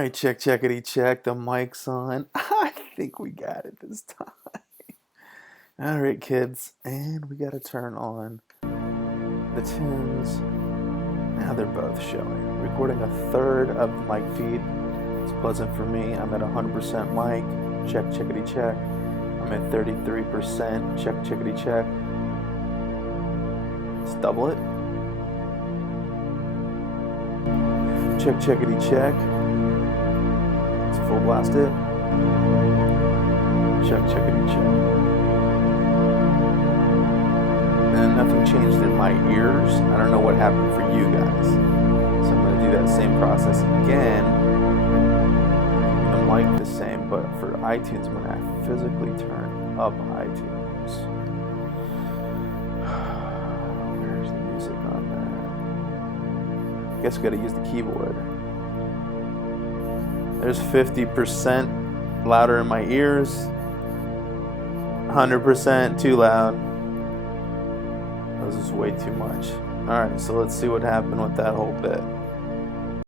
Alright, checkity check, the mic's on. I think we got it this time. Alright kids, and we gotta turn on the tunes. Now they're both showing. Recording a third of the mic feed. It's pleasant for me. I'm at 100% mic. Check, checkity check. I'm at 33%. Check, checkity check. Let's double it. Check, checkity check. Let's full blast it. Check, checkity check. And nothing changed in my ears. I don't know what happened for you guys. So I'm going to do that same process again. The mic the same, but for iTunes, I'm going to physically turn up iTunes. Where's the music on that? I guess we got to use the keyboard. There's 50% louder in my ears. 100% too loud. This is way too much. Alright, so let's see what happened with that whole bit.